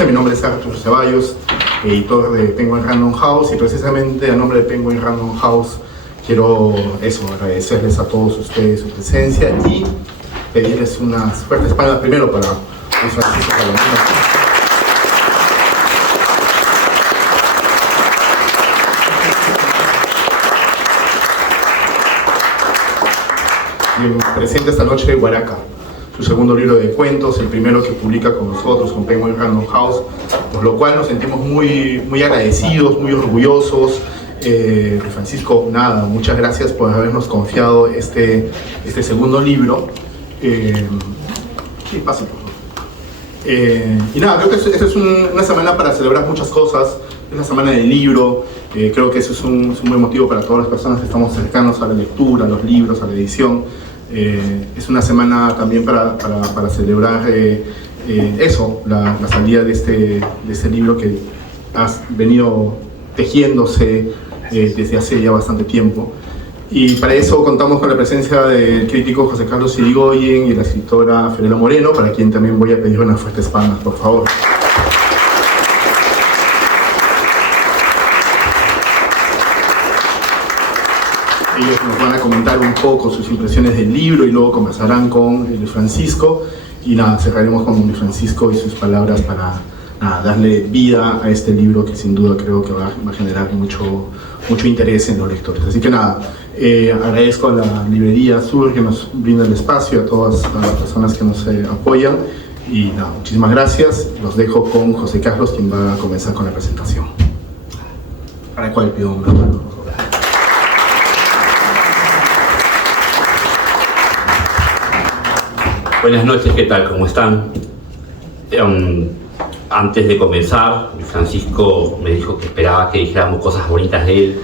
Mi nombre es Arthur Ceballos, editor de Penguin Random House, y precisamente a nombre de Penguin Random House quiero agradecerles a todos ustedes su presencia y pedirles unas fuertes palmas primero para Luis Francisco Palomino. Quien presenta esta noche Huaraca, su segundo libro de cuentos, el primero que publica con nosotros, con Penguin Random House, por lo cual nos sentimos muy agradecidos, muy orgullosos. Francisco, nada, muchas gracias por habernos confiado este segundo libro. Sí, pase, por favor. Y nada, creo que esta es una semana para celebrar muchas cosas. Es la semana del libro. Creo que eso es un buen motivo para todas las personas que estamos cercanos a la lectura, a los libros, a la edición. Es una semana también para celebrar la salida de este libro que has venido tejiéndose desde hace ya bastante tiempo. Y para eso contamos con la presencia del crítico José Carlos Irigoyen y la escritora Fiorella Moreno, para quien también voy a pedir unas fuertes palmas, por favor. Ellos nos van a comentar un poco sus impresiones del libro y luego conversarán con Luis Francisco. Y nada, cerraremos con Luis Francisco y sus palabras para darle vida a este libro que sin duda creo que va a generar mucho interés en los lectores. Así que nada, agradezco a la librería Sur que nos brinda el espacio, a todas las personas que nos apoyan. Y nada, muchísimas gracias. Los dejo con José Carlos, quien va a comenzar con la presentación. Para el cual pido un aplauso. Buenas noches, ¿qué tal? ¿Cómo están? Antes de comenzar, Francisco me dijo que esperaba que dijéramos cosas bonitas de él.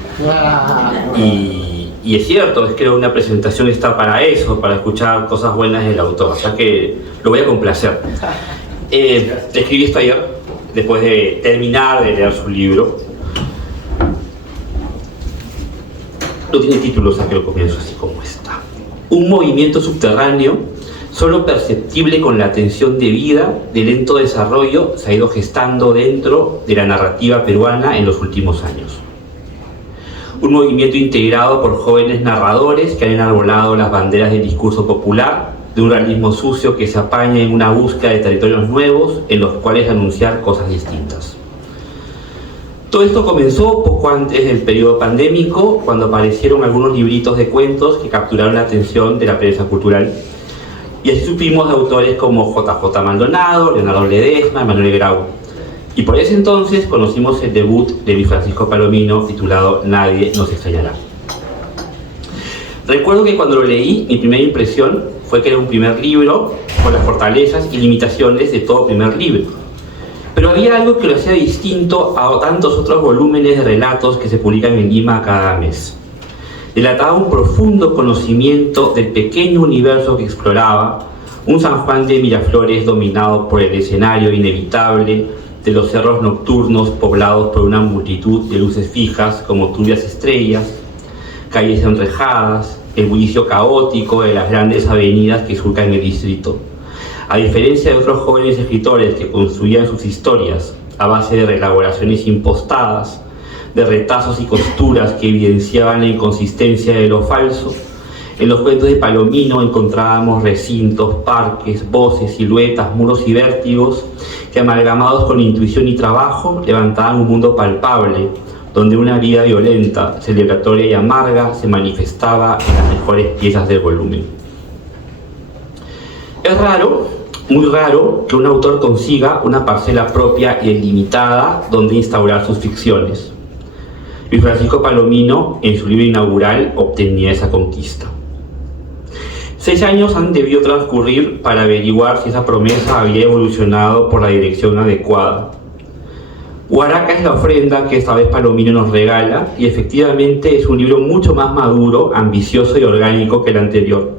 Y es cierto, es que una presentación está para eso, para escuchar cosas buenas del autor. O sea que lo voy a complacer. Escribí esto ayer, después de terminar de leer su libro. No tiene título, o sea que lo comienzo así como está. Un movimiento subterráneo solo perceptible con la tensión de vida, de lento desarrollo, se ha ido gestando dentro de la narrativa peruana en los últimos años. Un movimiento integrado por jóvenes narradores que han enarbolado las banderas del discurso popular, de un realismo sucio que se apaña en una búsqueda de territorios nuevos en los cuales anunciar cosas distintas. Todo esto comenzó poco antes del periodo pandémico, cuando aparecieron algunos libritos de cuentos que capturaron la atención de la prensa cultural. Y así supimos de autores como J.J. Maldonado, Leonardo Ledesma, Manuel Grau. Y por ese entonces conocimos el debut de Luis Francisco Palomino, titulado Nadie nos extrañará. Recuerdo que cuando lo leí, mi primera impresión fue que era un primer libro con las fortalezas y limitaciones de todo primer libro. Pero había algo que lo hacía distinto a tantos otros volúmenes de relatos que se publican en Lima cada mes. Delataba un profundo conocimiento del pequeño universo que exploraba, un San Juan de Miraflores dominado por el escenario inevitable de los cerros nocturnos poblados por una multitud de luces fijas como turbias estrellas, calles enrejadas, el bullicio caótico de las grandes avenidas que surcan el distrito. A diferencia de otros jóvenes escritores que construían sus historias a base de reelaboraciones impostadas, de retazos y costuras que evidenciaban la inconsistencia de lo falso, en los cuentos de Palomino encontrábamos recintos, parques, voces, siluetas, muros y vértigos que, amalgamados con intuición y trabajo, levantaban un mundo palpable, donde una vida violenta, celebratoria y amarga se manifestaba en las mejores piezas del volumen. Es raro, muy raro, que un autor consiga una parcela propia y delimitada donde instaurar sus ficciones. Luis Francisco Palomino, en su libro inaugural, obtenía esa conquista. 6 años han debido transcurrir para averiguar si esa promesa había evolucionado por la dirección adecuada. Huaraca es la ofrenda que esta vez Palomino nos regala, y efectivamente es un libro mucho más maduro, ambicioso y orgánico que el anterior.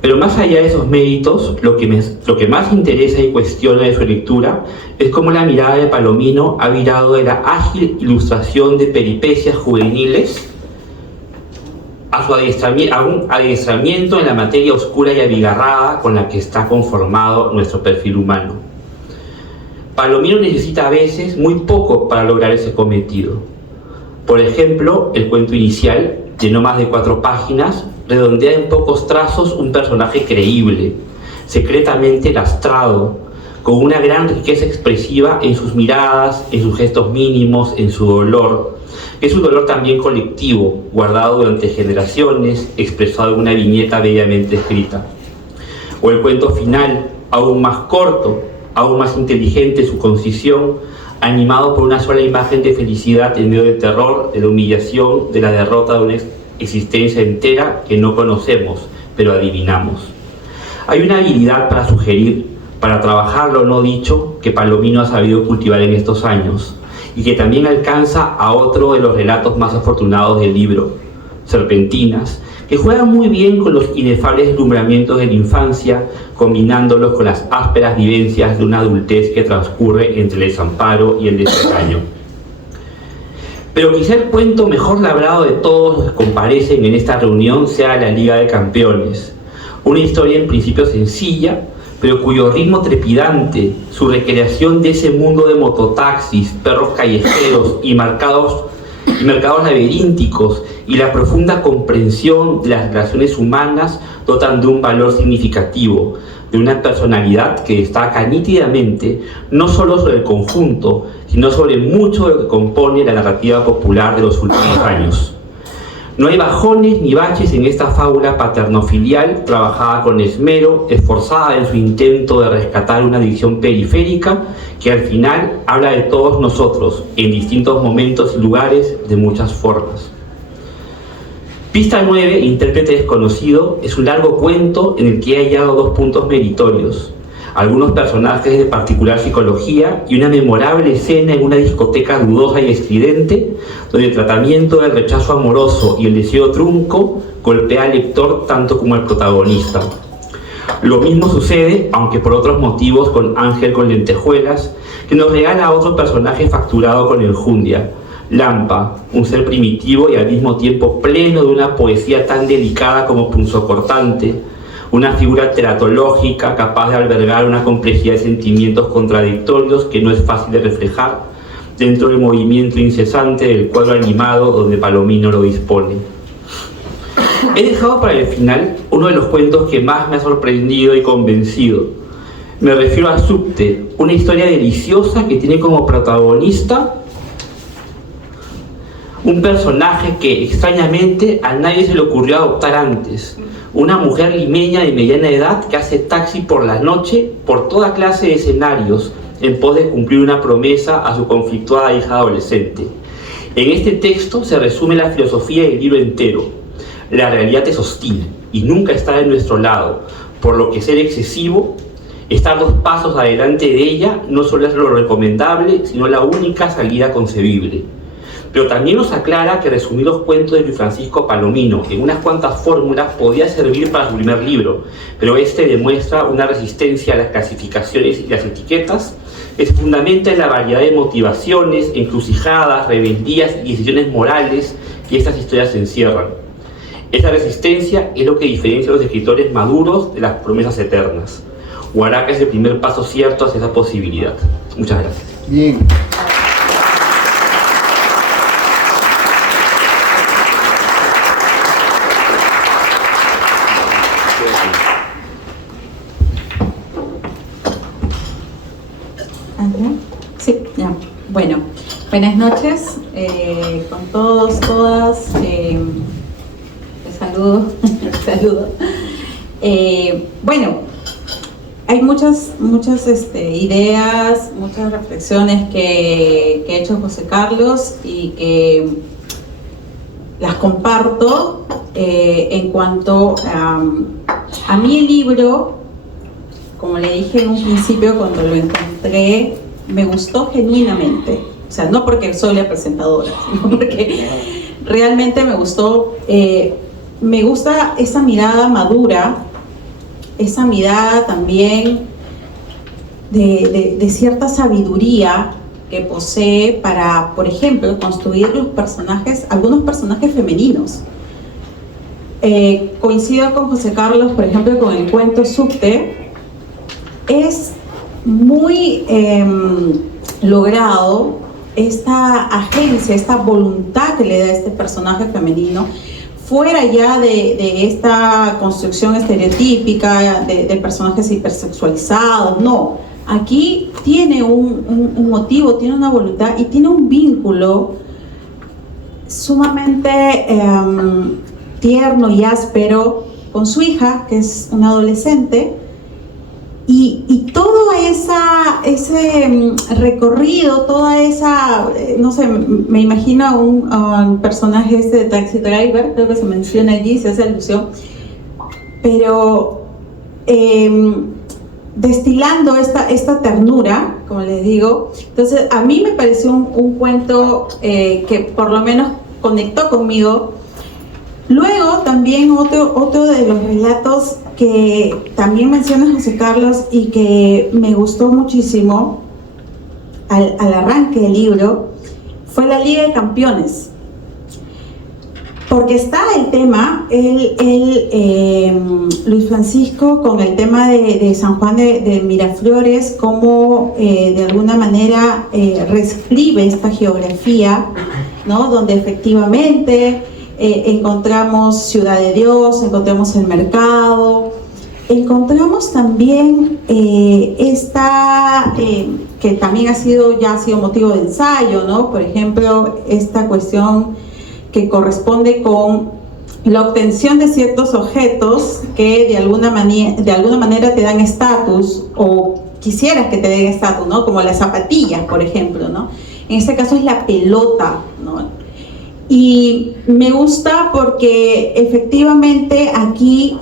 Pero más allá de esos méritos, lo que más interesa y cuestiona de su lectura es cómo la mirada de Palomino ha virado de la ágil ilustración de peripecias juveniles a un adiestramiento en la materia oscura y abigarrada con la que está conformado nuestro perfil humano. Palomino necesita a veces muy poco para lograr ese cometido. Por ejemplo, el cuento inicial, de no más de 4 páginas, redondea en pocos trazos un personaje creíble, secretamente lastrado, con una gran riqueza expresiva en sus miradas, en sus gestos mínimos, en su dolor. Es un dolor también colectivo, guardado durante generaciones, expresado en una viñeta bellamente escrita. O el cuento final, aún más corto, aún más inteligente en su concisión, animado por una sola imagen de felicidad en medio del terror, de la humillación, de la derrota de una existencia entera que no conocemos, pero adivinamos. Hay una habilidad para sugerir, para trabajar lo no dicho, que Palomino ha sabido cultivar en estos años, y que también alcanza a otro de los relatos más afortunados del libro, Serpentinas, que juega muy bien con los inefables deslumbramientos de la infancia, combinándolos con las ásperas vivencias de una adultez que transcurre entre el desamparo y el desengaño. Pero quizá el cuento mejor labrado de todos los que comparecen en esta reunión sea La Liga de Campeones, una historia en principio sencilla, pero cuyo ritmo trepidante, su recreación de ese mundo de mototaxis, perros callejeros y mercados laberínticos y la profunda comprensión de las relaciones humanas dotan de un valor significativo, de una personalidad que destaca nítidamente no solo sobre el conjunto, sino sobre mucho de lo que compone la narrativa popular de los últimos años. No hay bajones ni baches en esta fábula paternofilial, trabajada con esmero, esforzada en su intento de rescatar una dicción periférica que al final habla de todos nosotros, en distintos momentos y lugares, de muchas formas. Pista 9, Intérprete Desconocido, es un largo cuento en el que he hallado 2 puntos meritorios: algunos personajes de particular psicología y una memorable escena en una discoteca dudosa y estridente, donde el tratamiento del rechazo amoroso y el deseo trunco golpea al lector tanto como al protagonista. Lo mismo sucede, aunque por otros motivos, con Ángel con lentejuelas, que nos regala a otro personaje facturado con enjundia, Lampa, un ser primitivo y al mismo tiempo pleno de una poesía tan delicada como punzocortante, una figura teratológica capaz de albergar una complejidad de sentimientos contradictorios que no es fácil de reflejar dentro del movimiento incesante del cuadro animado donde Palomino lo dispone. He dejado para el final uno de los cuentos que más me ha sorprendido y convencido. Me refiero a Subte, una historia deliciosa que tiene como protagonista un personaje que extrañamente a nadie se le ocurrió adoptar antes. Una mujer limeña de mediana edad que hace taxi por la noche por toda clase de escenarios en pos de cumplir una promesa a su conflictuada hija adolescente. En este texto se resume la filosofía del libro entero. La realidad es hostil y nunca está de nuestro lado, por lo que ser excesivo, estar 2 pasos adelante de ella, no solo es lo recomendable, sino la única salida concebible. Pero también nos aclara que resumir los cuentos de Luis Francisco Palomino en unas cuantas fórmulas podía servir para su primer libro, pero este demuestra una resistencia a las clasificaciones y las etiquetas que se fundamenta en la variedad de motivaciones, encrucijadas, rebeldías y decisiones morales que estas historias encierran. Esa resistencia es lo que diferencia a los escritores maduros de las promesas eternas. Huaraca es el primer paso cierto hacia esa posibilidad. Muchas gracias. Bien. Sí, ya. Bueno, buenas noches con todos, todas. Les saludo. Bueno, hay muchas ideas, muchas reflexiones que ha hecho José Carlos y que las comparto en cuanto a mí el libro. Como le dije en un principio cuando lo encontré, me gustó genuinamente. O sea, no porque soy la presentadora, sino porque realmente me gustó. Me gusta esa mirada madura, esa mirada también de cierta sabiduría que posee para, por ejemplo, construir los personajes, algunos personajes femeninos. Coincido con José Carlos, por ejemplo, con el cuento Subte. Es muy logrado esta agencia, esta voluntad que le da este personaje femenino, fuera ya de esta construcción estereotípica de personajes hipersexualizados. No, aquí tiene un motivo, tiene una voluntad y tiene un vínculo sumamente tierno y áspero con su hija, que es una adolescente, y todo ese recorrido, toda esa, no sé, me imagino a un personaje de Taxi Driver, creo que se menciona allí, se hace alusión, pero destilando esta ternura, como les digo. Entonces a mí me pareció un cuento que por lo menos conectó conmigo. Luego también otro de los relatos que también menciona José Carlos y que me gustó muchísimo al arranque del libro fue la Liga de Campeones, porque está el tema, Luis Francisco, con el tema de San Juan de Miraflores, cómo de alguna manera reescribe esta geografía, ¿no? Donde efectivamente encontramos Ciudad de Dios, encontramos el mercado, encontramos también que también ha sido motivo de ensayo, ¿no? Por ejemplo, esta cuestión que corresponde con la obtención de ciertos objetos que de alguna manera te dan estatus, o quisieras que te den estatus, ¿no? Como las zapatillas, por ejemplo, ¿no? En este caso es la pelota, ¿no? Y me gusta porque efectivamente aquí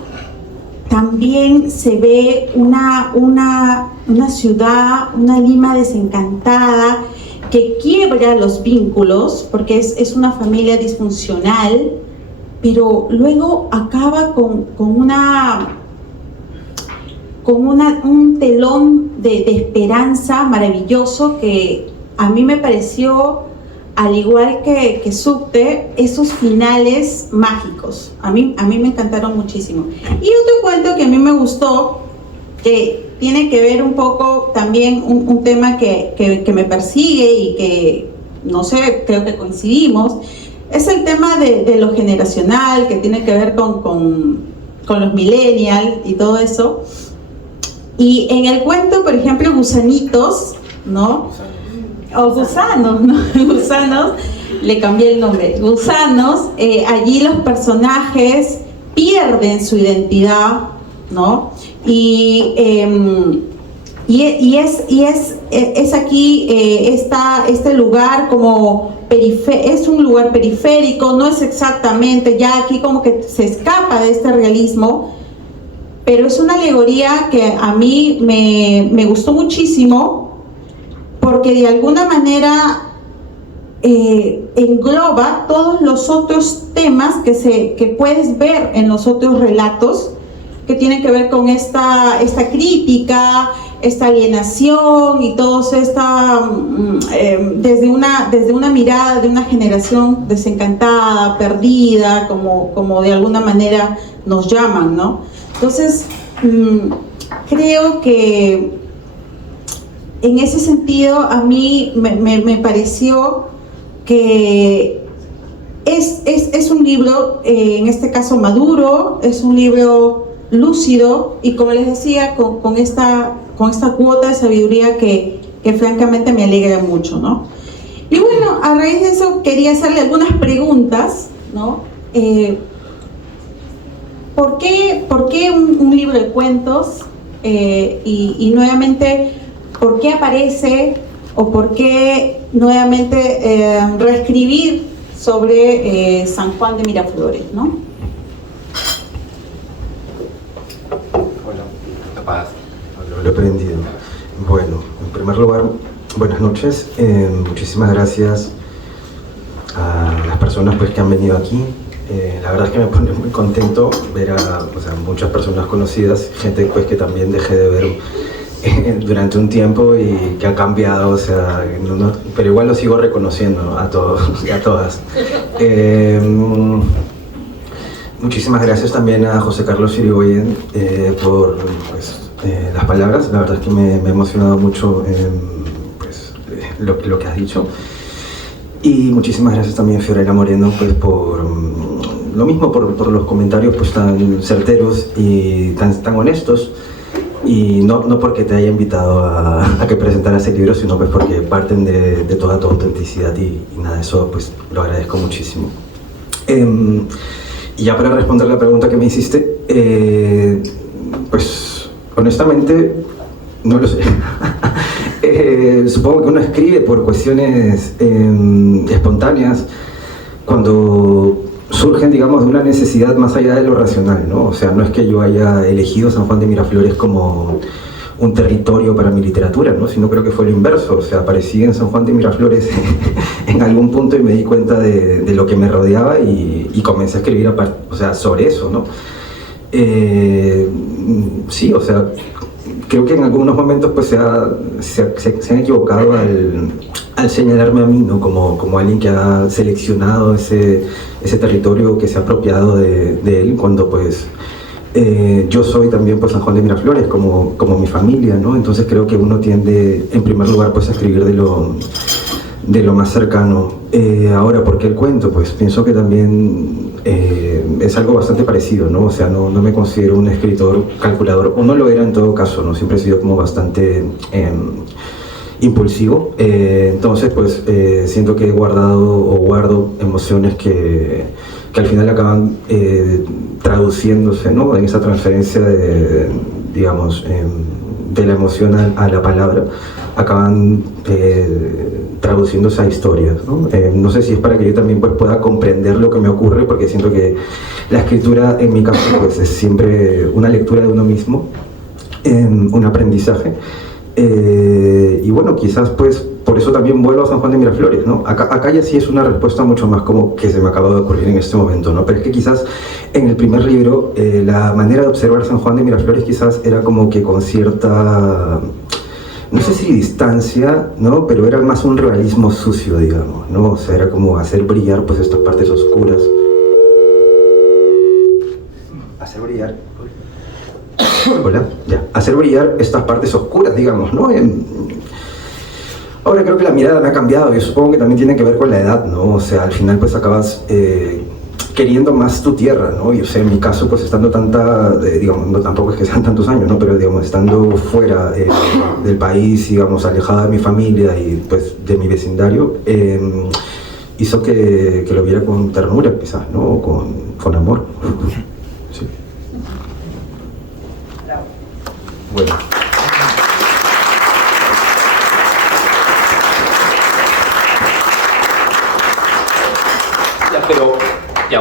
también se ve una ciudad, una Lima desencantada, que quiebra los vínculos, porque es una familia disfuncional, pero luego acaba con un telón de esperanza maravilloso, que a mí me pareció, al igual que Subte, esos finales mágicos. A mí me encantaron muchísimo. Y otro cuento que a mí me gustó, que tiene que ver un poco también un tema que me persigue y que, no sé, creo que coincidimos, es el tema de lo generacional, que tiene que ver con los millennials y todo eso. Y en el cuento, por ejemplo, Gusanitos, ¿no? O Gusanos, ¿no? Gusanos, le cambié el nombre. Gusanos, allí los personajes pierden su identidad, ¿no? Y es aquí este lugar como es un lugar periférico, no es exactamente, ya aquí como que se escapa de este realismo, pero es una alegoría que a mí me gustó muchísimo, porque de alguna manera engloba todos los otros temas que puedes ver en los otros relatos, que tienen que ver con esta crítica, esta alienación y todo desde una mirada de una generación desencantada, perdida, como de alguna manera nos llaman, ¿no? Entonces, creo que en ese sentido a mí me pareció que es un libro, en este caso maduro, es un libro lúcido y, como les decía, con esta cuota de sabiduría que francamente me alegra mucho, ¿no? Y bueno, a raíz de eso quería hacerle algunas preguntas, ¿no? ¿Por qué un libro de cuentos? Y nuevamente, ¿por qué aparece o por qué nuevamente reescribir sobre San Juan de Miraflores, ¿no? Lo he aprendido. Bueno, en primer lugar, buenas noches. Muchísimas gracias a las personas pues, que han venido aquí. La verdad es que me pone muy contento ver a muchas personas conocidas, gente pues, que también dejé de ver durante un tiempo y que ha cambiado, pero igual lo sigo reconociendo a todos y a todas. Muchísimas gracias también a José Carlos Irigoyen por las palabras. La verdad es que me ha emocionado mucho pues, lo que has dicho. Y muchísimas gracias también, Fiorella Moreno, pues por lo mismo, por los comentarios pues tan certeros y tan honestos. Y no porque te haya invitado a que presentaras el libro, sino pues porque parten de toda tu autenticidad y nada, eso pues lo agradezco muchísimo. Y ya para responder la pregunta que me hiciste, pues honestamente no lo sé. Supongo que uno escribe por cuestiones espontáneas cuando surgen, digamos, de una necesidad más allá de lo racional, ¿no? O sea, no es que yo haya elegido San Juan de Miraflores como un territorio para mi literatura, ¿no? Sino creo que fue lo inverso. O sea, aparecí en San Juan de Miraflores en algún punto y me di cuenta de lo que me rodeaba y comencé a escribir sobre eso, ¿no? Sí, o sea, creo que en algunos momentos pues se han equivocado al señalarme a mí, ¿no? Como alguien que ha seleccionado ese territorio, que se ha apropiado de él, cuando pues yo soy también pues San Juan de Miraflores, como mi familia, ¿no? Entonces creo que uno tiende en primer lugar pues a escribir de lo más cercano. Ahora, ¿por qué el cuento? Pues pienso que también es algo bastante parecido, ¿no? O sea, no me considero un escritor calculador, o no lo era en todo caso, ¿no? Siempre he sido como bastante impulsivo. Entonces, pues siento que he guardo emociones que al final acaban traduciéndose, ¿no? En esa transferencia digamos, de la emoción a la palabra, acaban traduciéndose a historias, ¿no? No sé si es para que yo también pues, pueda comprender lo que me ocurre, porque siento que la escritura en mi caso pues, es siempre una lectura de uno mismo, un aprendizaje, y bueno, quizás pues por eso también vuelvo a San Juan de Miraflores, ¿no? Acá ya sí es una respuesta mucho más como que se me acaba de ocurrir en este momento, ¿no? Pero es que quizás en el primer libro la manera de observar San Juan de Miraflores quizás era como que con cierta, no sé si distancia, ¿no? Pero era más un realismo sucio, digamos, ¿no? O sea, era como hacer brillar pues estas partes oscuras. Hacer brillar... Hola, ya. Hacer brillar estas partes oscuras, digamos, ¿no? Ahora creo que la mirada me ha cambiado y supongo que también tiene que ver con la edad, ¿no? O sea, al final pues acabas queriendo más tu tierra, ¿no? Y o sea, en mi caso pues estando digamos, no tampoco es que sean tantos años, ¿no? Pero digamos, estando fuera del país, digamos, alejada de mi familia y pues de mi vecindario, hizo que lo viera con ternura quizás, ¿no? O con amor. Sí. Bueno. Pero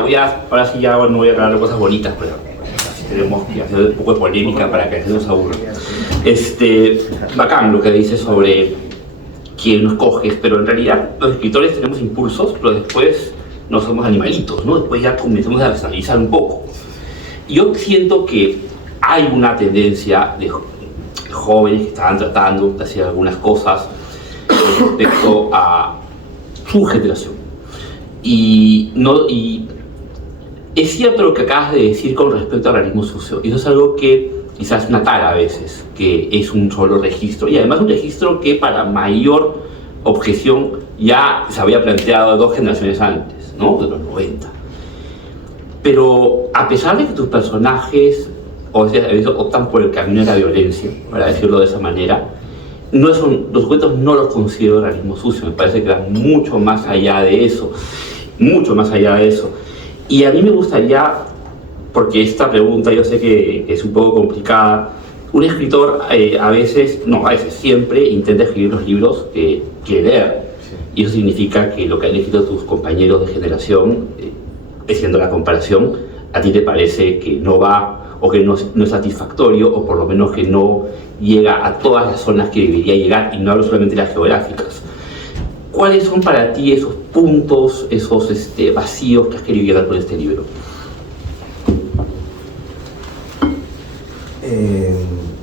ya ahora sí ya no voy a hablar de cosas bonitas, pero así tenemos que hacer un poco de polémica para que no se aburra. Bacán lo que dice sobre quién nos coges, pero en realidad los escritores tenemos impulsos, pero después no somos animalitos, ¿no? Después ya comenzamos a racionalizar un poco. Yo siento que hay una tendencia de jóvenes que estaban tratando de hacer algunas cosas respecto a su generación. Y es cierto lo que acabas de decir con respecto al realismo sucio. Y eso es algo que quizás una tara a veces, que es un solo registro. Y además un registro que para mayor objeción ya se había planteado 2 generaciones antes, ¿no? De los 90. Pero a pesar de que tus personajes o sea, a veces optan por el camino de la violencia, para decirlo de esa manera, los cuentos no los considero realismo sucio. Me parece que van mucho más allá de eso. Mucho más allá de eso. Y a mí me gustaría, porque esta pregunta yo sé que es un poco complicada, un escritor a veces siempre intenta escribir los libros que quiere leer. Y eso significa que lo que han escrito tus compañeros de generación, haciendo la comparación, a ti te parece que no va o que no es satisfactorio, o por lo menos que no llega a todas las zonas que debería llegar, y no hablo solamente de las geográficas. ¿Cuáles son para ti esos puntos, esos vacíos que has querido llegar con este libro?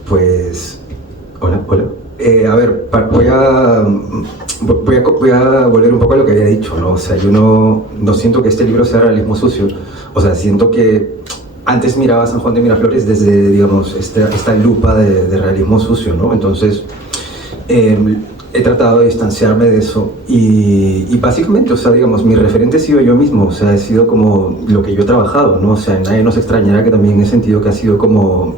Pues... Hola. A ver, voy a volver un poco a lo que había dicho, ¿no? O sea, yo no siento que este libro sea realismo sucio. O sea, siento que antes miraba San Juan de Miraflores desde, digamos, esta lupa de realismo sucio, ¿no? Entonces, he tratado de distanciarme de eso y básicamente, o sea, digamos, mi referente he sido yo mismo, o sea, he sido como lo que yo he trabajado, ¿no? O sea, nadie nos extrañará que también he sentido que ha sido como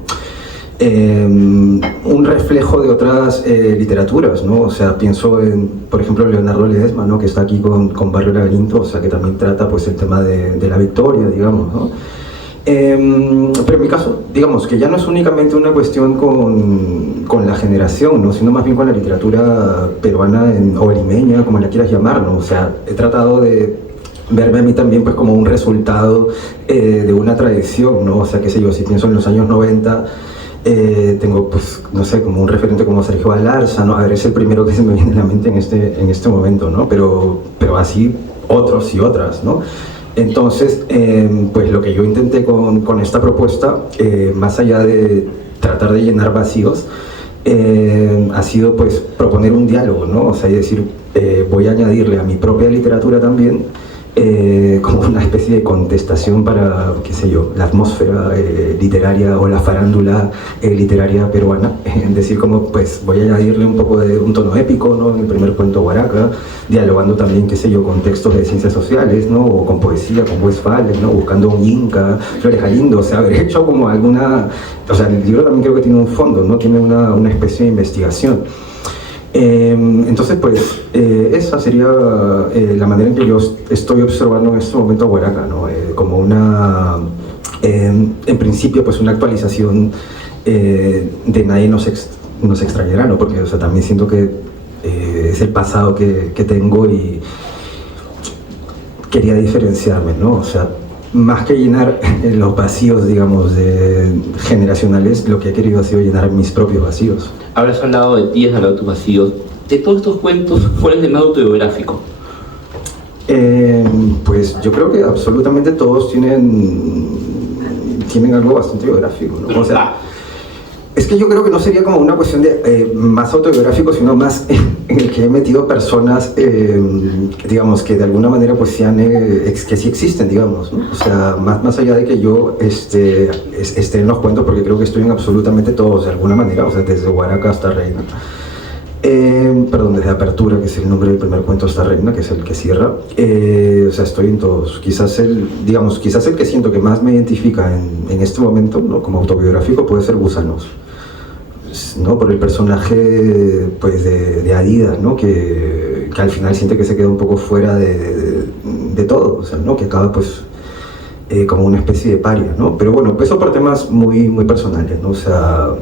un reflejo de otras literaturas, ¿no? O sea, pienso en, por ejemplo, Leonardo Ledesma, ¿no? Que está aquí con Barrio Laberinto, o sea, que también trata, pues, el tema de la victoria, digamos, ¿no? Pero en mi caso, digamos que ya no es únicamente una cuestión con la generación, ¿no? Sino más bien con la literatura peruana o limeña, como la quieras llamar, ¿no? O sea, he tratado de verme a mí también pues como un resultado de una tradición, ¿no? O sea, qué sé yo, si pienso en los años 90, tengo, pues, no sé, como un referente como Sergio Alarza, ¿no? A ver, es el primero que se me viene a la mente en este momento, ¿no? Pero así otros y otras, ¿no? Entonces, pues lo que yo intenté con esta propuesta, más allá de tratar de llenar vacíos, ha sido pues proponer un diálogo, ¿no? O sea, es decir, voy a añadirle a mi propia literatura también como una especie de contestación para, qué sé yo, la atmósfera literaria o la farándula literaria peruana. Es decir, como pues voy a añadirle un poco de un tono épico, ¿no? En el primer cuento Huaraca, dialogando también, qué sé yo, con textos de ciencias sociales, ¿no? O con poesía, con Westphalen, ¿no? Buscando un Inca, Flores Galindo, o sea, haber hecho como alguna... O sea, el libro también creo que tiene un fondo, ¿no? Tiene una especie de investigación. Entonces, pues, esa sería la manera en que yo estoy observando en este momento a Huaraca, ¿no? Como una, en principio, pues una actualización de nadie nos extrañará, ¿no? Porque, o sea, también siento que es el pasado que tengo y quería diferenciarme, ¿no? O sea, más que llenar los vacíos, digamos, generacionales, lo que he querido ha sido llenar mis propios vacíos. Habrás hablado de ti, has hablado de tus vacíos. De todos estos cuentos, ¿cuál es el más autobiográfico? Pues yo creo que absolutamente todos tienen algo bastante biográfico, ¿no? O sea, es que yo creo que no sería como una cuestión de más autobiográfico, sino más en el que he metido personas, digamos, que de alguna manera pues que sí existen, digamos, ¿no? O sea, más allá de que yo esté en los cuentos, porque creo que estoy en absolutamente todos de alguna manera, o sea, desde Huaraca hasta Reina. Perdón, desde Apertura, que es el nombre del primer cuento, hasta Reina, que es el que cierra. O sea, estoy en todos. Quizás el que siento que más me identifica en este momento, ¿no? Como autobiográfico, puede ser Gusanos, ¿no? Por el personaje pues de Adidas, ¿no? Que al final siente que se queda un poco fuera de todo, o sea, ¿no? Que acaba pues como una especie de paria, ¿no? Pero bueno, eso por temas muy, muy personales, ¿no? O sea,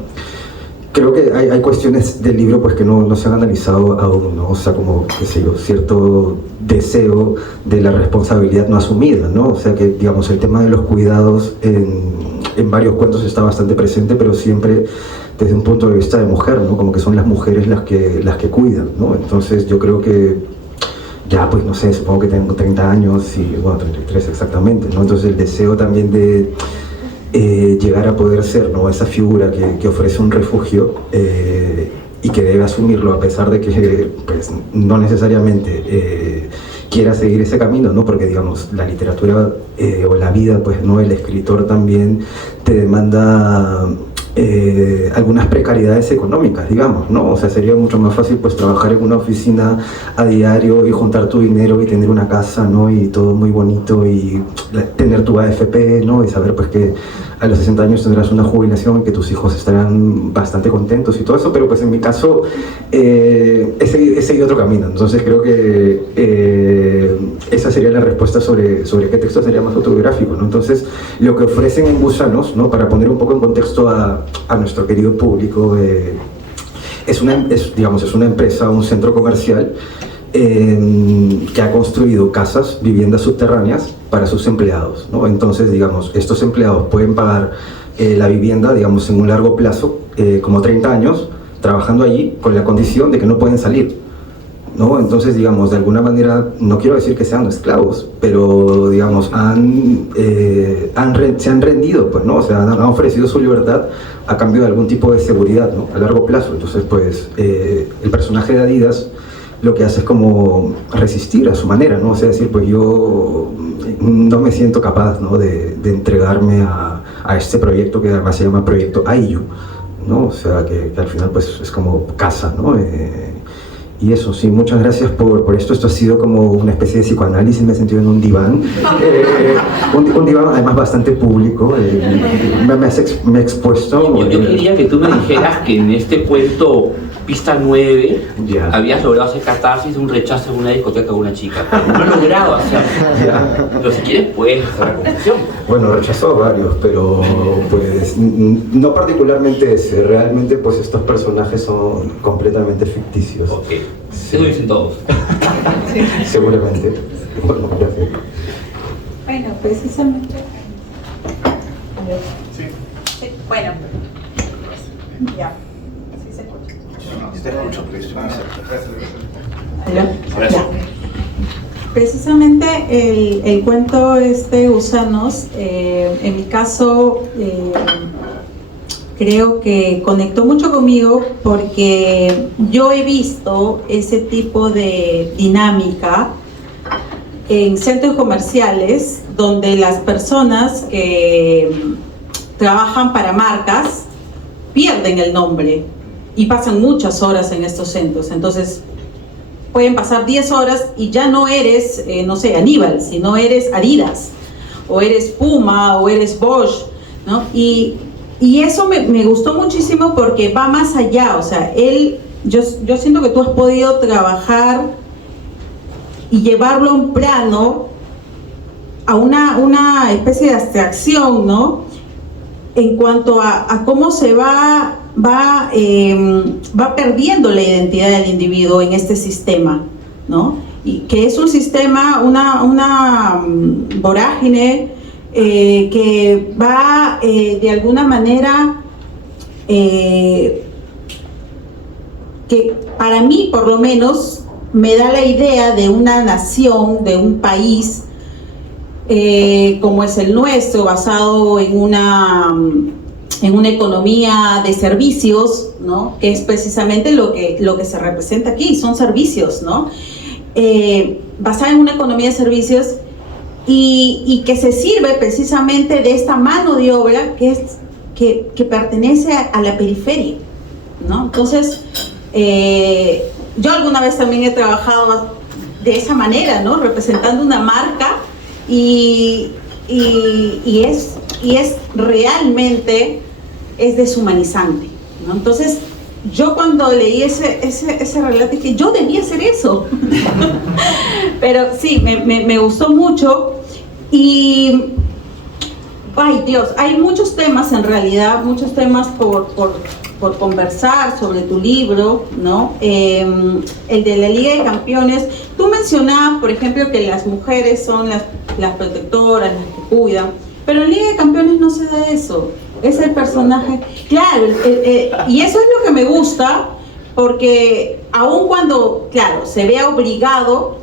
creo que hay cuestiones del libro pues que no se han analizado aún, ¿no? O sea, como, qué sé yo, cierto deseo de la responsabilidad no asumida, ¿no? O sea, que digamos el tema de los cuidados en varios cuentos está bastante presente, pero siempre desde un punto de vista de mujer, ¿no? Como que son las mujeres las que cuidan, ¿no? Entonces yo creo que ya, pues no sé, supongo que tengo 30 años y, bueno, 33 exactamente, ¿no? Entonces el deseo también de llegar a poder ser, ¿no? Esa figura que ofrece un refugio y que debe asumirlo a pesar de que pues, no necesariamente quiera seguir ese camino, ¿no? Porque digamos, la literatura o la vida, pues, ¿no? El escritor también te demanda algunas precariedades económicas, digamos, ¿no? O sea, sería mucho más fácil pues trabajar en una oficina a diario y juntar tu dinero y tener una casa, ¿no? Y todo muy bonito y tener tu AFP, ¿no? Y saber pues que a los 60 años tendrás una jubilación y que tus hijos estarán bastante contentos y todo eso, pero pues en mi caso he seguido otro camino. Entonces creo que esa sería la respuesta sobre qué texto sería más autobiográfico, ¿no? Entonces lo que ofrecen en Gusanos, ¿no? Para poner un poco en contexto a nuestro querido público, es una empresa, un centro comercial que ha construido casas, viviendas subterráneas para sus empleados, ¿no? Entonces, digamos, estos empleados pueden pagar la vivienda, digamos, en un largo plazo, como 30 años, trabajando allí con la condición de que no pueden salir, ¿no? Entonces, digamos, de alguna manera, no quiero decir que sean esclavos, pero, digamos, se han rendido, pues, ¿no? O sea, han ofrecido su libertad a cambio de algún tipo de seguridad, ¿no? A largo plazo. Entonces, pues, el personaje de Adidas lo que hace es como resistir a su manera, ¿no? O sea, decir, pues yo no me siento capaz, ¿no? de entregarme a a este proyecto que además se llama Proyecto Ayllu, ¿no? O sea, que al final pues es como casa, ¿no? Y eso, sí, muchas gracias por esto. Esto ha sido como una especie de psicoanálisis, me he sentido en un diván. Un diván además bastante público. Me he expuesto. Yo quería que tú me dijeras que en este cuento, pista 9, habías logrado hacer catarsis de un rechazo en una discoteca de una chica. No he logrado hacerlo. Pero si quieres, puedes hacer la confesión. Bueno, rechazó a varios, pero pues no particularmente ese. Realmente pues estos personajes son completamente ficticios. Ok, sí. Eso dicen todos. Seguramente. Bueno, gracias. Bueno, precisamente. Sí. Sí, bueno. Ya. Sí se escucha. Te escucho, porque estoy muy cerca. ¿Aló? Ya. Precisamente el cuento Gusanos, en mi caso, creo que conectó mucho conmigo porque yo he visto ese tipo de dinámica en centros comerciales donde las personas que trabajan para marcas pierden el nombre y pasan muchas horas en estos centros. Entonces pueden pasar 10 horas y ya no eres, no sé, Aníbal, sino eres Adidas, o eres Puma, o eres Bosch, ¿no? Y eso me gustó muchísimo porque va más allá. O sea, yo siento que tú has podido trabajar y llevarlo a un plano, a una especie de abstracción, ¿no? En cuanto a cómo se va perdiendo la identidad del individuo en este sistema, ¿no? Y que es un sistema, una vorágine que va de alguna manera, que para mí por lo menos me da la idea de una nación, de un país como es el nuestro, basado en una economía de servicios, ¿no? Que es precisamente lo que se representa aquí, son servicios, ¿no? Basada en una economía de servicios y que se sirve precisamente de esta mano de obra que pertenece a la periferia, ¿no? Entonces, yo alguna vez también he trabajado de esa manera, ¿no? Representando una marca y es realmente deshumanizante, ¿no? Entonces yo cuando leí ese relato dije, yo debía hacer eso. Pero sí, me gustó mucho. Y ay Dios, hay muchos temas en realidad, muchos temas por conversar sobre tu libro, ¿no? El de la Liga de Campeones. Tú mencionabas, por ejemplo, que las mujeres son las protectoras, las que cuidan, pero en Liga de Campeones no se da eso. Es el personaje, claro, y eso es lo que me gusta, porque aun cuando, claro, se vea obligado,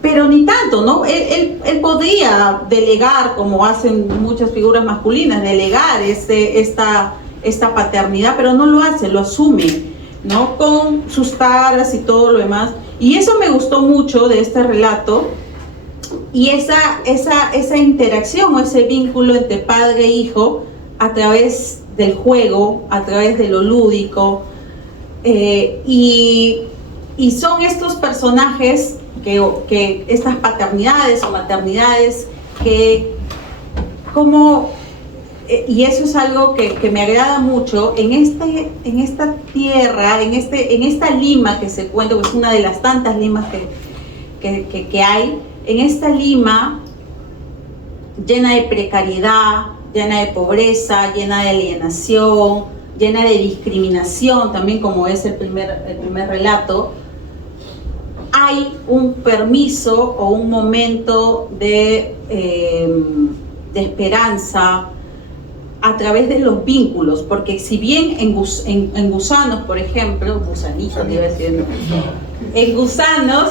pero ni tanto, ¿no? Él podría delegar, como hacen muchas figuras masculinas, delegar esta paternidad, pero no lo hace, lo asume, ¿no? Con sus taras y todo lo demás. Y eso me gustó mucho de este relato, y esa interacción o ese vínculo entre padre e hijo a través del juego, a través de lo lúdico, y son estos personajes que estas paternidades o maternidades que como y eso es algo que me agrada mucho en esta tierra, en esta Lima que se cuenta, que es una de las tantas Limas que hay, en esta Lima llena de precariedad, llena de pobreza, llena de alienación, llena de discriminación, también como es el primer relato. Hay un permiso o un momento de esperanza a través de los vínculos, porque si bien en Gusanos, por ejemplo, en Gusanos,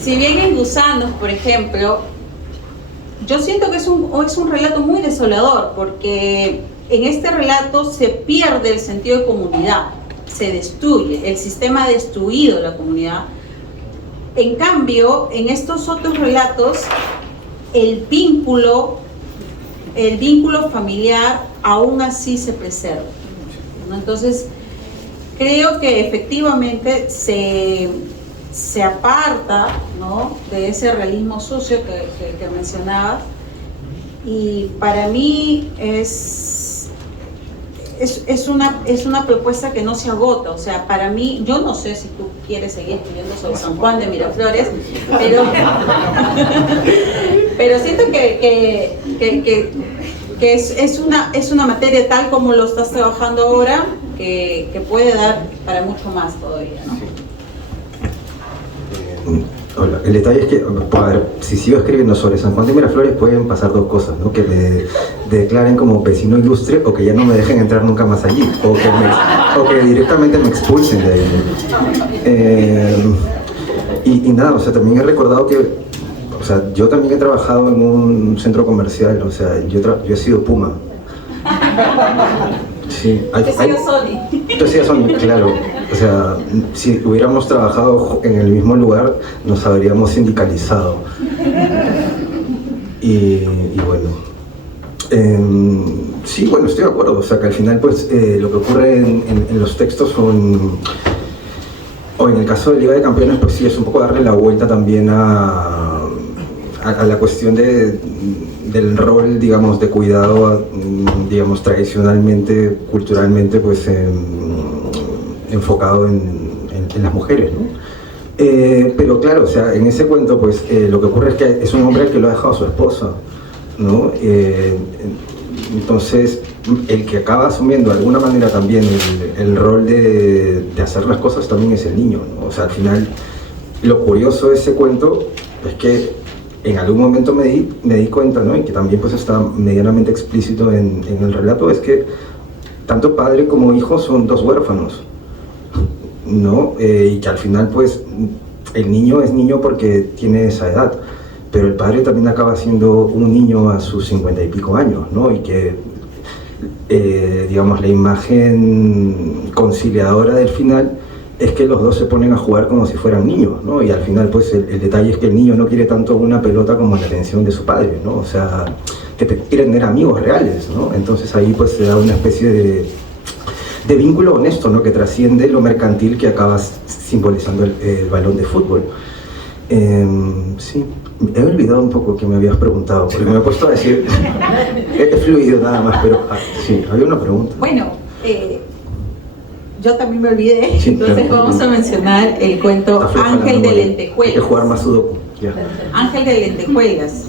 si bien en Gusanos, por ejemplo, yo siento que es un relato muy desolador, porque en este relato se pierde el sentido de comunidad, se destruye, el sistema ha destruido la comunidad. En cambio, en estos otros relatos, el vínculo el vínculo familiar aún así se preserva, ¿no? Entonces, creo que efectivamente se aparta, ¿no?, de ese realismo sucio que mencionaba, y para mí es una propuesta que no se agota. O sea, para mí, yo no sé si tú quieres seguir escribiendo sobre San Juan de Miraflores, pero siento que es una materia tal como lo estás trabajando ahora, que puede dar para mucho más todavía, ¿no? Hola. El detalle es que, a ver, si sigo escribiendo sobre San Juan de Miraflores pueden pasar dos cosas, ¿no? Que me declaren como vecino ilustre, o que ya no me dejen entrar nunca más allí, o que directamente me expulsen de ahí. Y nada, o sea, también he recordado que, o sea, yo también he trabajado en un centro comercial, o sea, yo he sido Puma. Sí, yo he sido Sony, claro. O sea, si hubiéramos trabajado en el mismo lugar, nos habríamos sindicalizado. Y bueno, sí, bueno, estoy de acuerdo. O sea, que al final, pues, lo que ocurre en los textos son, o en el caso de Liga de Campeones, pues sí, es un poco darle la vuelta también a la cuestión del rol, digamos, de cuidado, digamos, tradicionalmente, culturalmente, pues, enfocado en las mujeres, ¿no? Pero claro, o sea, en ese cuento, pues, lo que ocurre es que es un hombre que lo ha dejado a su esposa, ¿no? Entonces, el que acaba asumiendo de alguna manera también el rol de hacer las cosas también es el niño, ¿no? O sea, al final, lo curioso de ese cuento es que en algún momento me di cuenta, ¿no?, y que también, pues, está medianamente explícito en el relato, es que tanto padre como hijo son dos huérfanos, ¿no? Y que al final, pues, el niño es niño porque tiene esa edad, pero el padre también acaba siendo un niño a sus 50 y pico años, ¿no? Y que, digamos, la imagen conciliadora del final es que los dos se ponen a jugar como si fueran niños, ¿no? Y al final, pues, el detalle es que el niño no quiere tanto una pelota como la atención de su padre, ¿no? O sea, que quieren tener amigos reales, ¿no? Entonces ahí, pues, se da una especie de vínculo honesto, ¿no?, que trasciende lo mercantil que acaba simbolizando el balón de fútbol. Sí, he olvidado un poco que me habías preguntado, porque me he puesto a decir, he fluido nada más, pero sí, había una pregunta. Bueno, yo también me olvidé, sí, entonces claro, vamos a mencionar el cuento Ángel de Lentejuelas. Hay que jugar más sudoku, ya. Ángel de Lentejuelas,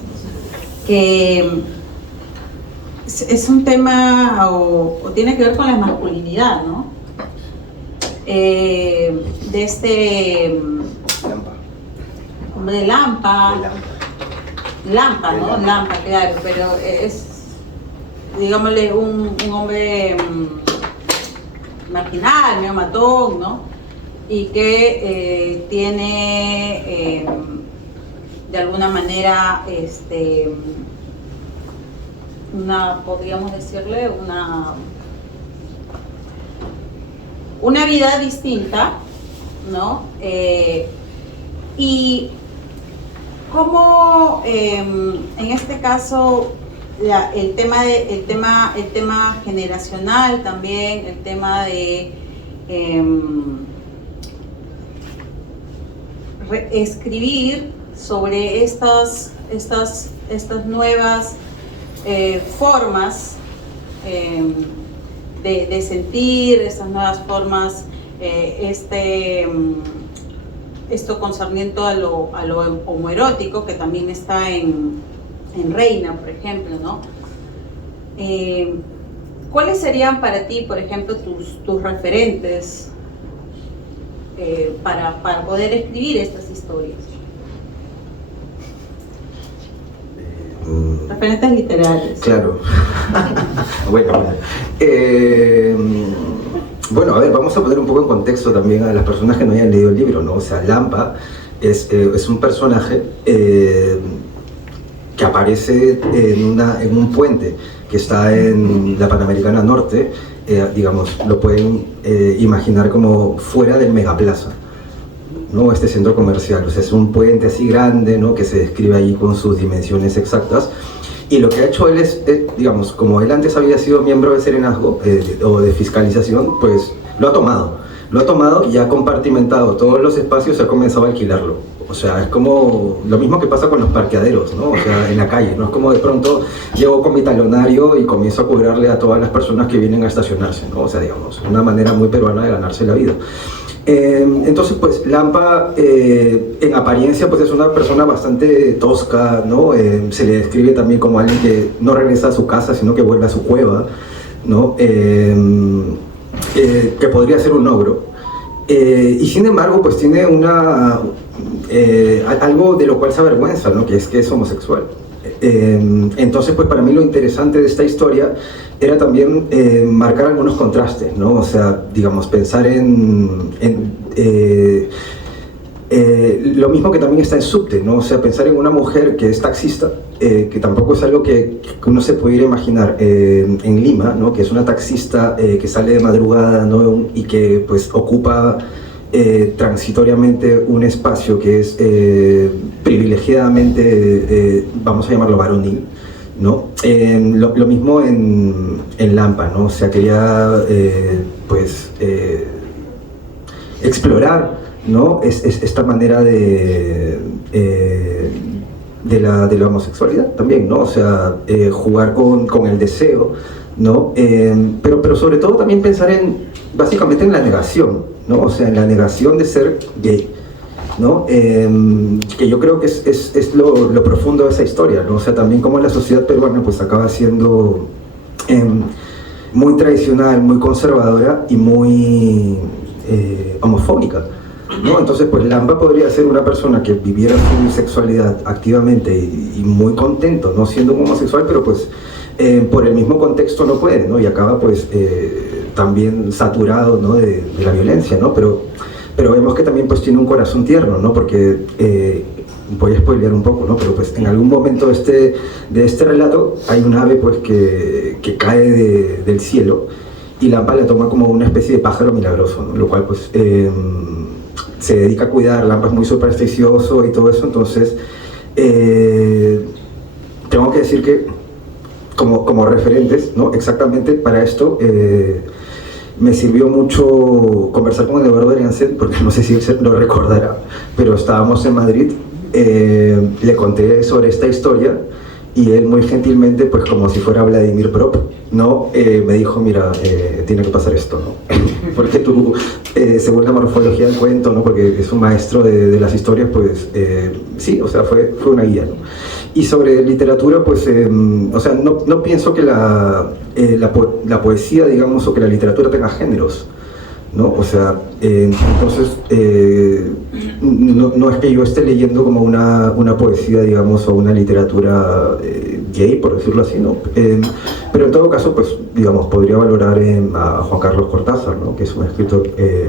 que es un tema o tiene que ver con la masculinidad, ¿no? De este hombre de Lampa, ¿no? Lampa, claro, pero es, digámosle, un hombre marginal, medio matón, ¿no? Y que tiene de alguna manera podríamos decirle, una vida distinta, ¿no? Y cómo en este caso el tema generacional también, el tema de escribir sobre estas nuevas formas de sentir, estas nuevas formas, esto concerniente a lo homoerótico, que también está en Reina, por ejemplo, ¿no? ¿Cuáles serían para ti, por ejemplo, tus referentes para poder escribir estas historias? Referentes literarios. Claro. Bueno, bueno, a ver, vamos a poner un poco en contexto también a las personas que no hayan leído el libro, ¿no? O sea, Lampa es un personaje que aparece en un puente que está en la Panamericana Norte, digamos, lo pueden imaginar como fuera del Megaplaza, ¿no? Este centro comercial, o sea, es un puente así grande, ¿no?, que se describe ahí con sus dimensiones exactas, Y lo que ha hecho él es, digamos, como él antes había sido miembro de Serenazgo o de fiscalización, pues lo ha tomado y ha compartimentado todos los espacios y ha comenzado a alquilarlo. O sea, es como lo mismo que pasa con los parqueaderos, ¿no? O sea, en la calle, no es como de pronto llego con mi talonario y comienzo a cobrarle a todas las personas que vienen a estacionarse, ¿no? O sea, digamos, una manera muy peruana de ganarse la vida. Entonces, pues, Lampa, en apariencia, pues es una persona bastante tosca, ¿no? Se le describe también como alguien que no regresa a su casa, sino que vuelve a su cueva, ¿no? Que podría ser un ogro. Y sin embargo, pues tiene algo de lo cual se avergüenza, ¿no? Que es homosexual. Entonces, pues para mí lo interesante de esta historia era también marcar algunos contrastes, ¿no? O sea, digamos, pensar lo mismo que también está en Subte, ¿no? O sea, pensar en una mujer que es taxista, que tampoco es algo que uno se pudiera imaginar en Lima, ¿no? Que es una taxista que sale de madrugada, ¿no? Y que pues ocupa transitoriamente un espacio que es privilegiadamente, vamos a llamarlo varonil, ¿no? Lo mismo en Lampa, ¿no? O sea, quería explorar, ¿no? Esta manera de la homosexualidad también, ¿no? O sea, jugar con el deseo, ¿no? Pero sobre todo también pensar básicamente en la negación, ¿no? O sea, en la negación de ser gay, ¿no? Que yo creo que es lo profundo de esa historia, ¿no? O sea, también como la sociedad peruana pues acaba siendo muy tradicional, muy conservadora y muy homofóbica, ¿no? Entonces, pues Lampa podría ser una persona que viviera su sexualidad activamente y muy contento, no siendo un homosexual, pero pues por el mismo contexto no puede, ¿no? Y acaba pues también saturado, ¿no? de la violencia, ¿no? Pero vemos que también pues tiene un corazón tierno, ¿no? Porque voy a spoilear un poco, ¿no? Pero pues en algún momento de este relato hay un ave pues que cae del cielo y Lampa la toma como una especie de pájaro milagroso, ¿no? Lo cual pues se dedica a cuidar. Lampa es muy supersticioso y todo eso, entonces tengo que decir que como referentes, ¿no? Exactamente para esto me sirvió mucho conversar con Eduardo Ariancet, porque no sé si él lo recordará, pero estábamos en Madrid, le conté sobre esta historia y él muy gentilmente, pues como si fuera Vladimir Prop, ¿no? Me dijo, mira, tiene que pasar esto, ¿no? Porque tú, según la morfología del cuento, ¿no? Porque es un maestro de las historias, pues sí, o sea, fue una guía, ¿no? Y sobre literatura, pues, o sea, no pienso que la poesía, digamos, o que la literatura tenga géneros, ¿no? O sea, entonces, no es que yo esté leyendo como una poesía, digamos, o una literatura gay, por decirlo así, ¿no? Pero en todo caso, pues, digamos, podría valorar a Juan Carlos Cortázar, ¿no? Que es un escritor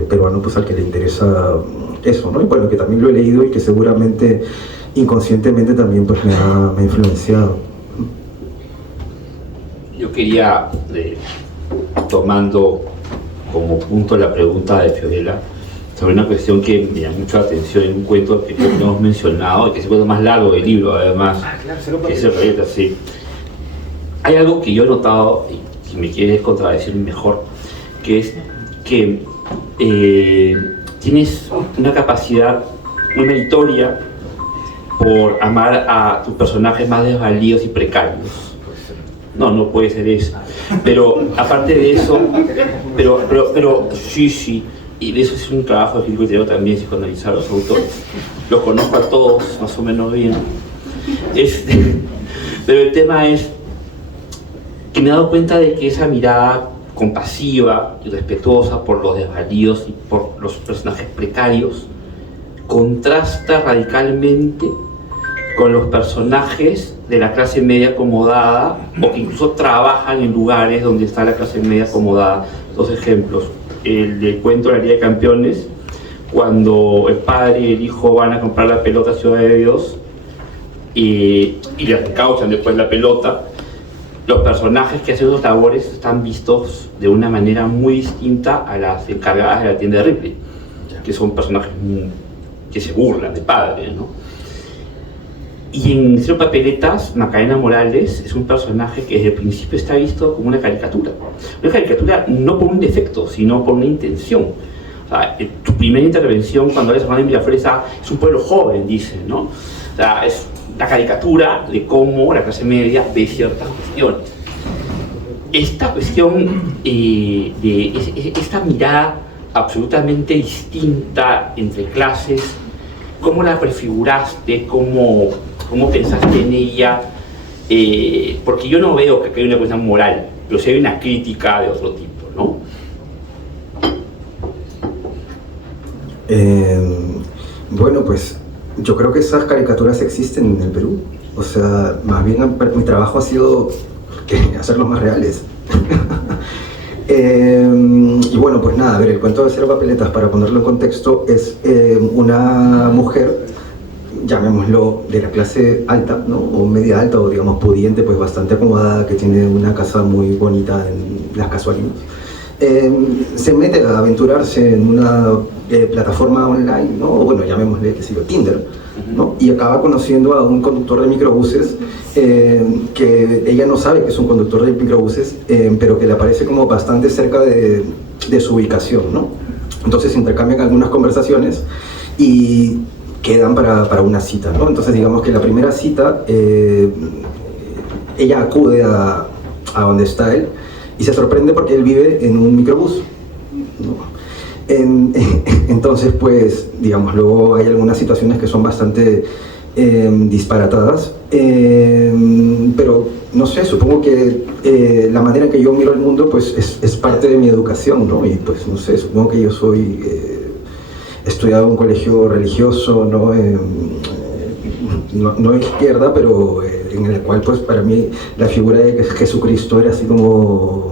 peruano, pues, al que le interesa eso, ¿no? Y bueno, que también lo he leído y que seguramente inconscientemente también pues me ha influenciado. Yo quería, tomando como punto la pregunta de Fiorella, sobre una cuestión que me llama mucho la atención en un cuento que creo que no hemos mencionado y que es el cuento más largo del libro, además, que es el proyecto, sí. Hay algo que yo he notado, y si me quieres contradecir mejor, que es que tienes una capacidad muy meritoria por amar a tus personajes más desvalidos y precarios. No puede ser eso. Pero aparte de eso, pero sí, y de eso es un trabajo de crítico literario también, psicoanalizar a los autores. Los conozco a todos más o menos bien. Pero el tema es que me he dado cuenta de que esa mirada compasiva y respetuosa por los desvalidos y por los personajes precarios contrasta radicalmente con los personajes de la clase media acomodada o que incluso trabajan en lugares donde está la clase media acomodada. Dos ejemplos: el del cuento de la Liga de Campeones, cuando el padre y el hijo van a comprar la pelota a Ciudad de Dios y le recauchan después la pelota. Los personajes que hacen esos labores están vistos de una manera muy distinta a las encargadas de la tienda de Ripley, que son personajes que se burlan de padre, ¿no? Y en Cero Papeletas, Macarena Morales es un personaje que desde el principio está visto como una caricatura. Una caricatura no por un defecto, sino por una intención. O sea, tu primera intervención cuando hablas de Juan de Miraflores es un pueblo joven, dice, ¿no? O sea, es la caricatura de cómo la clase media ve ciertas cuestiones. Esta cuestión esta mirada absolutamente distinta entre clases, ¿cómo la prefiguraste? ¿Cómo pensaste en ella? Porque yo no veo que hay una cuestión moral, pero sí hay una crítica de otro tipo, ¿no? Bueno, pues yo creo que esas caricaturas existen en el Perú. O sea, más bien mi trabajo ha sido hacerlos más reales. Y bueno, pues nada, a ver, el cuento de Cero Papeletas, para ponerlo en contexto, es una mujer, llamémoslo, de la clase alta, ¿no? O media alta, o digamos pudiente, pues bastante acomodada, que tiene una casa muy bonita en Las Casuarinas. Se mete a aventurarse en una plataforma online, ¿no? O bueno, llamémosle, qué sé yo, Tinder, ¿no? Y acaba conociendo a un conductor de microbuses que ella no sabe que es un conductor de microbuses, pero que le aparece como bastante cerca de su ubicación, ¿no? Entonces intercambian algunas conversaciones y quedan para una cita, ¿no? Entonces digamos que la primera cita, ella acude a donde está él y se sorprende porque él vive en un microbús, ¿no? Entonces, pues, digamos, luego hay algunas situaciones que son bastante disparatadas, pero no sé, supongo que la manera en que yo miro el mundo, pues, es parte de mi educación, ¿no? Y pues, no sé, supongo que yo soy estudiado en un colegio religioso, ¿no? No izquierda, pero en el cual, pues, para mí la figura de Jesucristo era así como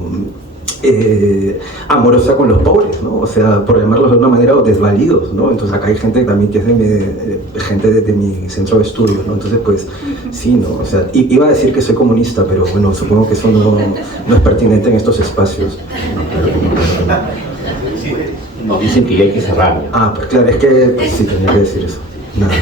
amorosa con los pobres, ¿no? O sea, por llamarlos de una manera, o desvalidos, ¿no? Entonces acá hay gente también que es gente de mi centro de estudios, ¿no? Entonces, pues, sí, ¿no? O sea, iba a decir que soy comunista, pero bueno, supongo que eso no es pertinente en estos espacios. Nos dicen que ya hay que cerrar. Ah, pues claro, es que pues, sí, tenía que decir eso. Nada.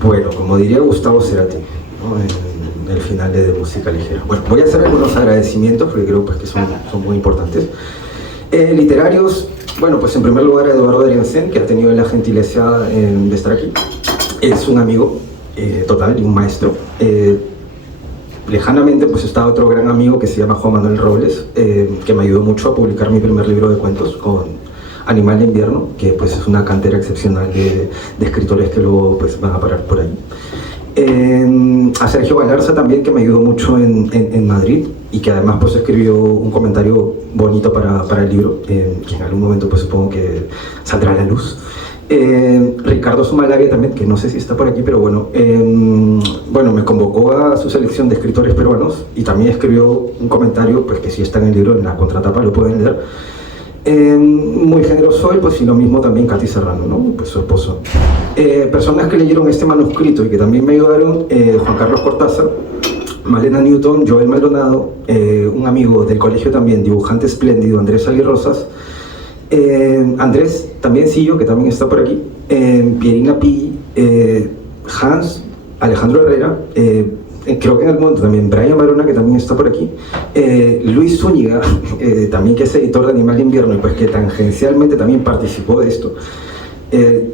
Bueno, como diría Gustavo Cerati, ¿no? En el final de Música Ligera. Bueno, voy a hacer algunos agradecimientos porque creo pues, que son muy importantes. Literarios, bueno, pues en primer lugar a Eduardo Adriancén, que ha tenido la gentileza de estar aquí. Es un amigo total y un maestro. Lejanamente pues está otro gran amigo que se llama Juan Manuel Robles, que me ayudó mucho a publicar mi primer libro de cuentos con Animal de Invierno, que pues es una cantera excepcional de escritores que luego pues van a parar por ahí. A Sergio Galarza también, que me ayudó mucho en Madrid y que además pues escribió un comentario bonito para el libro, que en algún momento pues supongo que saldrá a la luz. Ricardo Zumalagui también, que no sé si está por aquí, pero bueno, me convocó a su selección de escritores peruanos y también escribió un comentario, pues que sí está en el libro, en la contratapa lo pueden leer. Muy generoso y pues y lo mismo también Katy Serrano, ¿no? Pues su esposo. Personas que leyeron este manuscrito y que también me ayudaron, Juan Carlos Cortázar, Malena Newton, Joel Maldonado, un amigo del colegio también, dibujante espléndido, Andrés Aguirrosas, Andrés también Sillo, que también está por aquí, Pierina Pi, Hans, Alejandro Herrera, creo que en algún momento también Brian Barona, que también está por aquí, Luis Zúñiga, también que es editor de Animal de Invierno y pues que tangencialmente también participó de esto,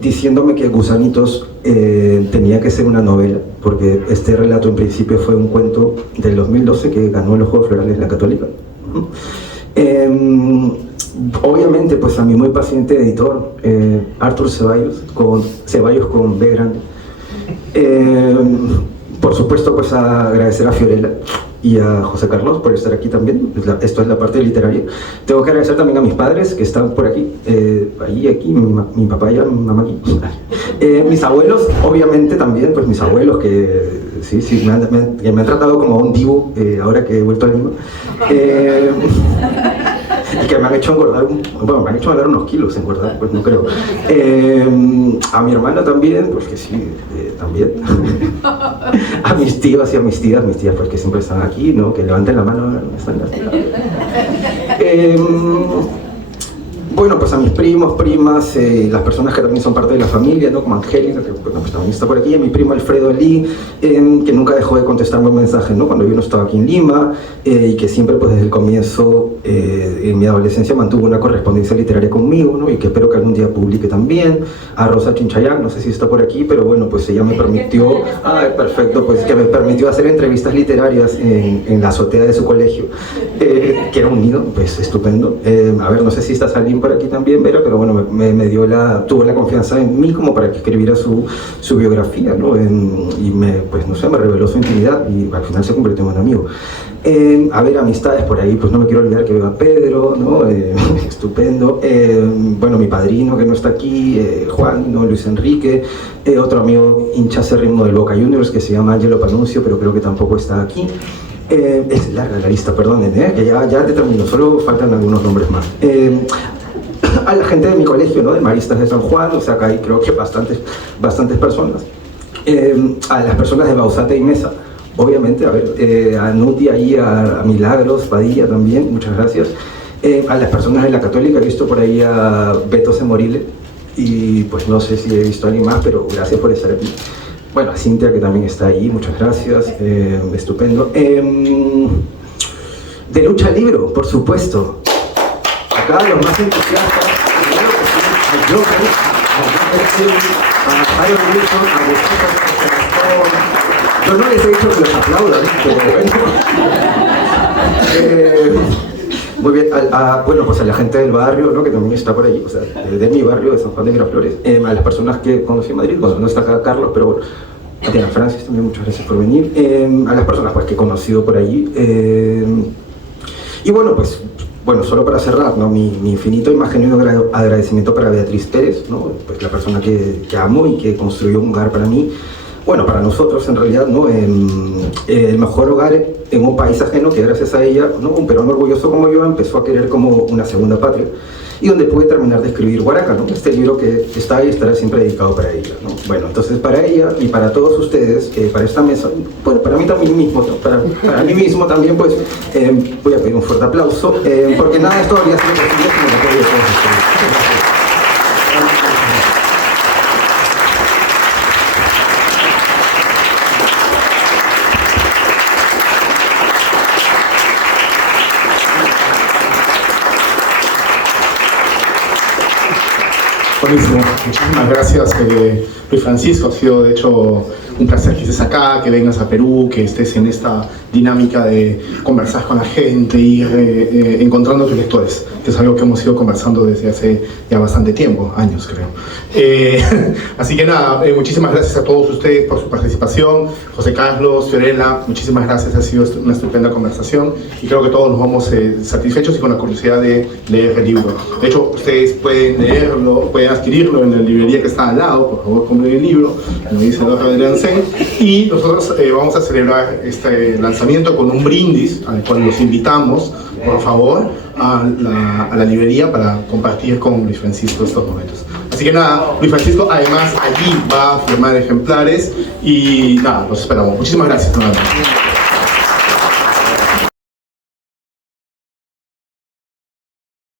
diciéndome que Gusanitos tenía que ser una novela, porque este relato en principio fue un cuento del 2012 que ganó los Juegos Florales de la Católica. Obviamente pues a mi muy paciente editor, Arthur Ceballos con B grande. Por supuesto, pues a agradecer a Fiorella y a José Carlos por estar aquí también. Esto es la parte literaria. Tengo que agradecer también a mis padres que están por aquí, aquí, mi papá y mi mamá aquí. Mis abuelos, obviamente también, pues mis abuelos que sí, me han tratado como a un divo ahora que he vuelto a Lima. y que me han hecho engordar, bueno, me han hecho ganar unos kilos, engordar, pues no creo. A mi hermana también, pues que sí, también. A mis tíos y a mis tías pues que siempre están aquí, ¿no? Que levanten la mano, están las... Bueno, pues a mis primos, primas, las personas que también son parte de la familia, ¿no? Como Angélica, que bueno, pues también está por aquí, a mi primo Alfredo Lee, que nunca dejó de contestarme un mensaje, ¿no? Cuando yo no estaba aquí en Lima, y que siempre, pues desde el comienzo, en mi adolescencia, mantuvo una correspondencia literaria conmigo, ¿no? Y que espero que algún día publique también. A Rosa Chinchayán, no sé si está por aquí, pero bueno, pues ella me permitió, perfecto, pues que me permitió hacer entrevistas literarias en la azotea de su colegio, que era un nido, pues estupendo. A ver, no sé si está Salim por aquí también, Vera, pero bueno, tuvo la confianza en mí como para que escribiera su biografía, ¿no? Y pues no sé, me reveló su intimidad y al final se convirtió en un amigo. A ver, amistades por ahí, pues no me quiero olvidar que viva Pedro, ¿no? Estupendo. Bueno, mi padrino que no está aquí, Juan, ¿no? Luis Enrique, otro amigo hincha acérrimo del Boca Juniors que se llama Angelo Panuncio, pero creo que tampoco está aquí. Es larga la lista, perdonen, que ya te termino, solo faltan algunos nombres más. A la gente de mi colegio, ¿no? De Maristas de San Juan, o sea, acá hay creo que bastantes personas. A las personas de Bausate y Mesa, obviamente, a ver, a Nuti ahí, a Milagros, Padilla también, muchas gracias. A las personas de la Católica, he visto por ahí a Beto Semorile, y pues no sé si he visto a alguien más, pero gracias por estar aquí. Bueno, a Cintia, que también está ahí, muchas gracias, estupendo. De Lucha Libro, por supuesto. Acá los más entusiastas, a Joker, a Jairo Wilson, a Gustavo. Yo no les he dicho que los aplaudan, pero bueno. Muy bien, bueno, pues a la gente del barrio, ¿no? Que también está por allí, o sea, de mi barrio, de San Juan de Miraflores, a las personas que conocí en Madrid, bueno, no está acá Carlos, pero bueno, a Diana Francis también, muchas gracias por venir, a las personas pues, que he conocido por allí, y bueno, pues, solo para cerrar, ¿no? Mi infinito y más genuino agradecimiento para Beatriz Pérez, ¿no? Pues la persona que amo y que construyó un hogar para mí, bueno, para nosotros en realidad, ¿no? El mejor hogar en un país ajeno que gracias a ella, ¿no? Un peruano orgulloso como yo empezó a querer como una segunda patria y donde pude terminar de escribir Huaraca, ¿no? Este libro que está ahí estará siempre dedicado para ella, ¿no? Bueno, entonces para ella y para todos ustedes, para esta mesa, bueno, para mí también mismo, ¿no? para mí mismo también, pues, voy a pedir un fuerte aplauso, porque nada de esto habría sido posible sin el apoyo de todos ustedes. Buenísimo, muchísimas gracias Luis Francisco, ha sido de hecho un placer que estés acá, que vengas a Perú, que estés en esta dinámica de conversar con la gente, ir encontrando a tus lectores, que es algo que hemos ido conversando desde hace ya bastante tiempo, años creo. Así que nada, muchísimas gracias a todos ustedes por su participación, José Carlos, Fiorella, muchísimas gracias, ha sido una estupenda conversación y creo que todos nos vamos satisfechos y con la curiosidad de leer el libro. De hecho, ustedes pueden leerlo, pueden adquirirlo en la librería que está al lado, por favor compren el libro, como dice el doctor Adrián Sen, y nosotros vamos a celebrar este lanzamiento con un brindis al cual los invitamos, por favor, a la librería para compartir con Luis Francisco estos momentos. Así que nada, Luis Francisco además allí va a firmar ejemplares y nada, los esperamos. Muchísimas gracias nuevamente.